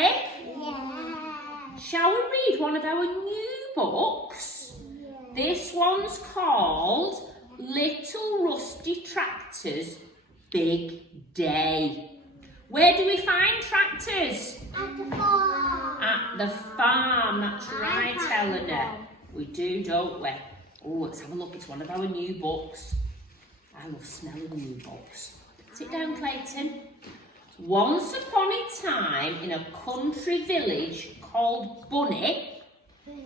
we? Yeah. Shall we read one of our new books? Yeah. This one's called Little Rusty Tractor's Big Day. Where do we find tractors? At the farm. At the farm, that's right, Eleanor. We do, don't we? Oh, let's have a look. It's one of our new books. I love smelling new books. Sit down, Clayton. Once upon a time, in a country village called Bunny,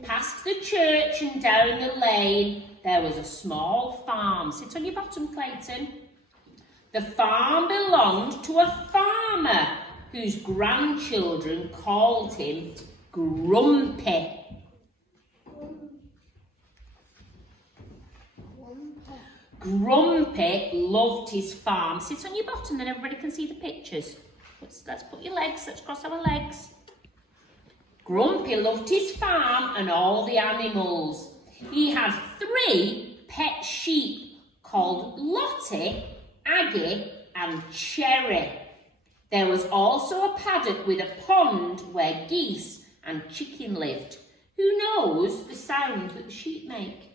past the church and down the lane, there was a small farm. Sit on your bottom, Clayton. The farm belonged to a farmer whose grandchildren called him Grumpy. Grumpy loved his farm. Sit on your bottom, then everybody can see the pictures. Let's put your legs, let's cross our legs. Grumpy loved his farm and all the animals. He had 3 pet sheep called Lottie, Aggie and Cherry. There was also a paddock with a pond where geese and chicken lived. Who knows the sound that the sheep make?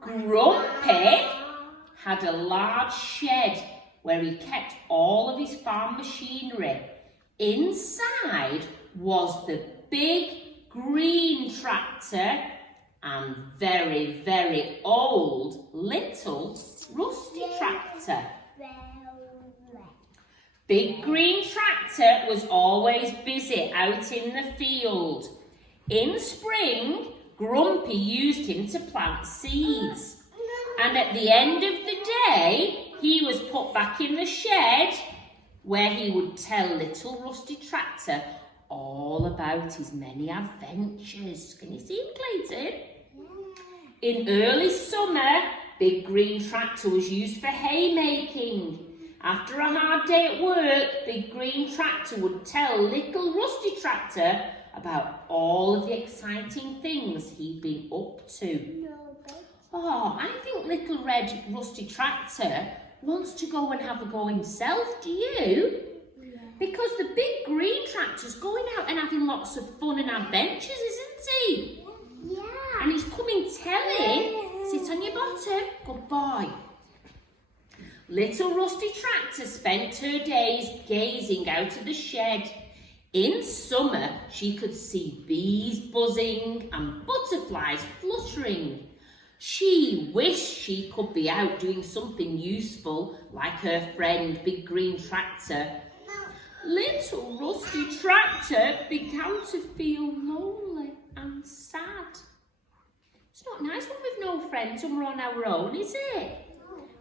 Grumpy had a large shed where he kept all of his farm machinery. Inside was the big green tractor and very, very old little rusty tractor. Big green tractor was always busy out in the field. In spring, Grumpy used him to plant seeds. And at the end of the day, he was put back in the shed where he would tell little rusty tractor all about his many adventures. Can you see him, Clayton? In early summer, big green tractor was used for haymaking. After a hard day at work, big green tractor would tell little rusty tractor about all of the exciting things he'd been up to. Oh, I think little red rusty tractor wants to go and have a go himself, do you? Yeah. Because the big green tractor's going out and having lots of fun and adventures, isn't he? Yeah. And he's coming telling, sit on your bottom, good boy. Little rusty tractor spent her days gazing out of the shed. In summer, she could see bees buzzing and butterflies fluttering. She wished she could be out doing something useful like her friend Big Green Tractor. Little Rusty Tractor began to feel lonely and sad. It's not nice when we've no friends and we're on our own, is it?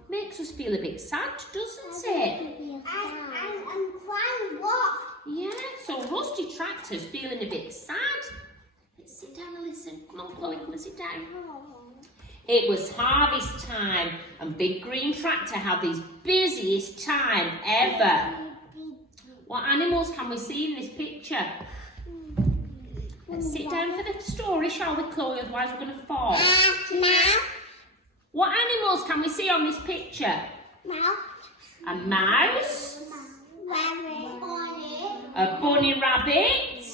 Makes us feel a bit sad, doesn't it? I'm crying what? Yeah, so Rusty Tractor's feeling a bit sad. Let's sit down and listen. Come on, Chloe, come and sit down. It was harvest time and Big Green Tractor had his busiest time ever. What animals can we see in this picture? Let's sit down for the story, shall we, Chloe? Otherwise we're going to fall. What animals can we see on this picture? A mouse. A bunny rabbit.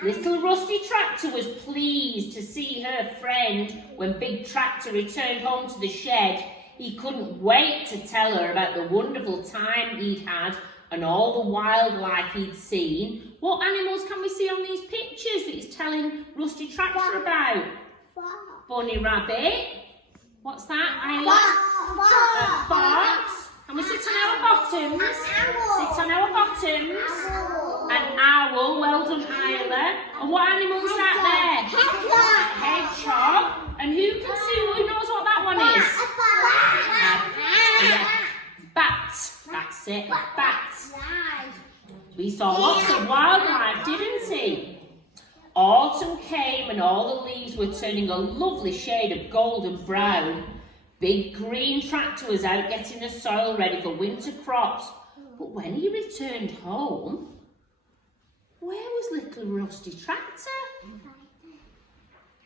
Little Rusty Tractor was pleased to see her friend when Big Tractor returned home to the shed. He couldn't wait to tell her about the wonderful time he'd had and all the wildlife he'd seen. What animals can we see on these pictures that he's telling Rusty Tractor about? Bunny rabbit. What's that, Isla? Fox. Can we sit on our bottoms? Sit on our bottoms. An owl. Well done, Isla. And what animal is that there? Hedgehog. And who knows what that one is? Bat. That's it. Bat. We saw lots of wildlife, didn't we? Autumn came and all the leaves were turning a lovely shade of golden brown. Big Green Tractor was out getting the soil ready for winter crops. But when he returned home, where was little Rusty Tractor?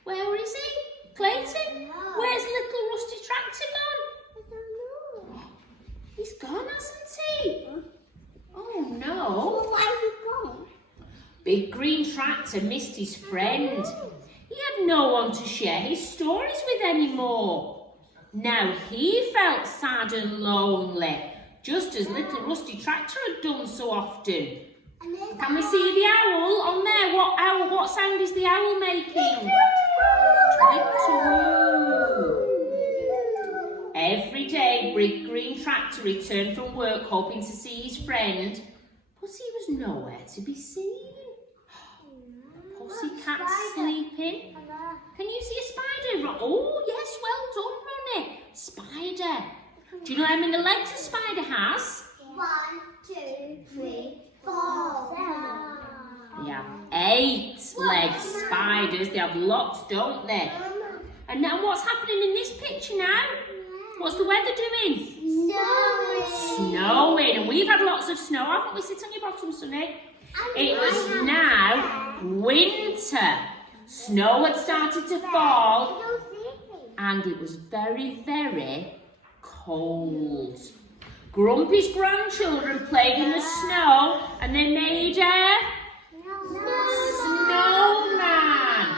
Where is he? Clayton? Where's little Rusty Tractor missed his friend. He had no one to share his stories with anymore. Now he felt sad and lonely, just as little Rusty Tractor had done so often. Can we see the owl on there? What sound is the owl making? Twitteroo. Every day, Big Green Tractor returned from work hoping to see his friend, but he was nowhere to be seen. Pussycat's sleeping. Can you see a spider? Oh, yes, well done, Ronnie. Spider. Do you know how many legs a spider has? 1, 2, 3, 4, 5. They have 8 legs, spiders. They have lots, don't they? And now what's happening in this picture now? What's the weather doing? Snowing. And we've had lots of snow, haven't we? Sit on your bottom, Sonny. It was now winter. Snow had started to fall and it was very, very cold. Grumpy's grandchildren played in the snow and they made a snowman.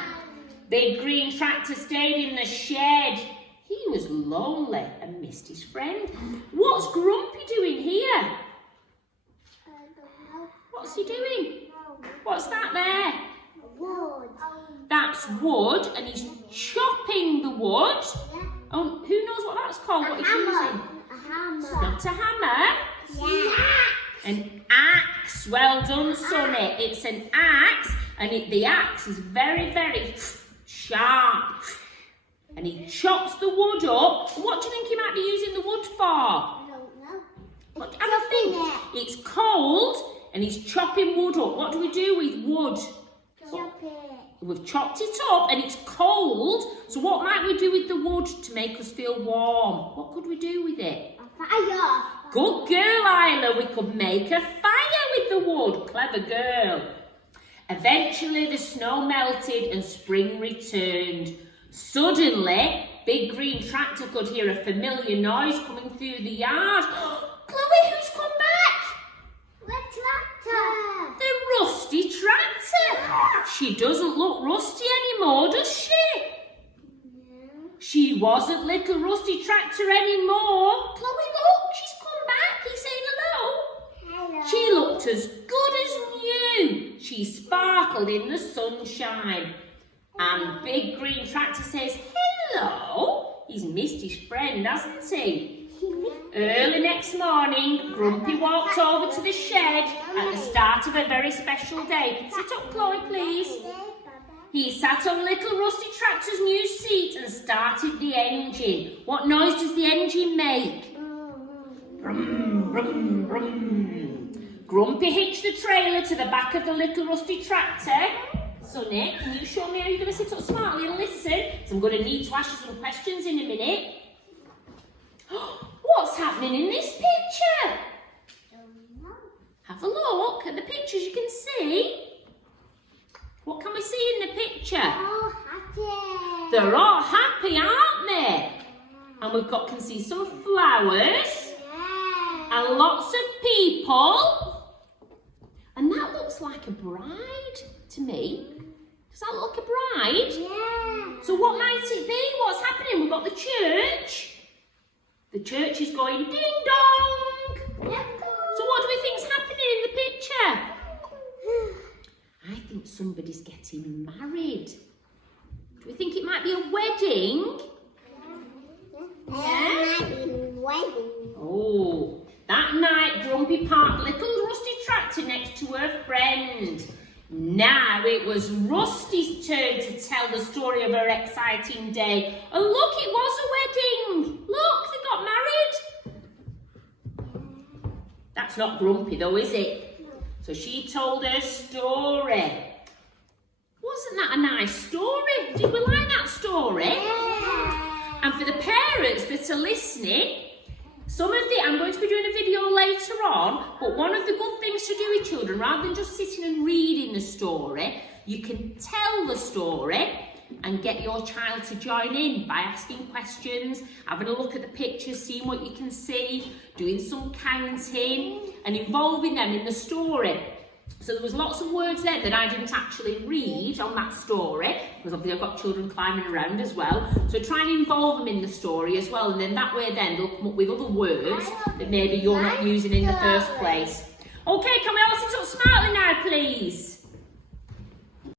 Big Green Tractor stayed in the shed. He was lonely and missed his friend. What's Grumpy doing here? What's he doing? What's that there? Wood. That's wood, and he's chopping the wood. Oh, who knows what that's called? What he's using? A hammer. It's not a hammer. Yeah. An axe. Well done, Sonny. It's an axe, and the axe is very, very sharp. And he chops the wood up. What do you think he might be using the wood for? I don't know. What, have a think. It's cold, and he's chopping wood up. What do we do with wood? Chop it. We've chopped it up and it's cold. So what might we do with the wood to make us feel warm? What could we do with it? A fire. Good girl, Isla. We could make a fire with the wood. Clever girl. Eventually the snow melted and spring returned. Suddenly, Big Green Tractor could hear a familiar noise coming through the yard. Chloe, who's come back? The tractor. The Rusty Tractor. She doesn't look rusty anymore, does she? No. She wasn't little Rusty Tractor anymore. Chloe, look, she's come back. He's saying hello. Hello. She looked as good as new. She sparkled in the sunshine. And Big Green Tractor says, hello. He's missed his friend, hasn't he? Early next morning, Grumpy walked over to the shed at the start of a very special day. Sit up, Chloe, please. He sat on little Rusty Tractor's new seat and started the engine. What noise does the engine make? Brum, brum, brum. Grumpy hitched the trailer to the back of the little Rusty Tractor. Sonny, can you show me how you're going to sit up smartly and listen? So I'm going to need to ask you some questions in a minute. What's happening in this picture? Have a look at the pictures you can see. What can we see in the picture? Oh, happy. They're all happy, aren't they? And can see some flowers Yeah. and lots of people. And that looks like a bride to me. Does that look like a bride? Yeah. So what might it be? What's happening? We've got the church. The church is going ding dong. So what do we think's happening in the picture? I think somebody's getting married. Do we think it might be a wedding? Wedding. Oh, that night Grumpy parked little Rusty Tractor next to her friend. Now it was Rusty's turn to tell the story of her exciting day. And look, it was a wedding. Look, they got married. That's not Grumpy though, is it? So she told her story. Wasn't that a nice story? Did we like that story? Yeah. And for the parents that are listening, I'm going to be doing a video later on, but one of the good things to do with children, rather than just sitting and reading the story, you can tell the story and get your child to join in by asking questions, having a look at the pictures, seeing what you can see, doing some counting and involving them in the story. So there was lots of words there that I didn't actually read on that story, because obviously I've got children climbing around as well. So try and involve them in the story as well, and then that way then they'll come up with other words that maybe you're not using in the first place. Okay, can we all sit up smartly now, please?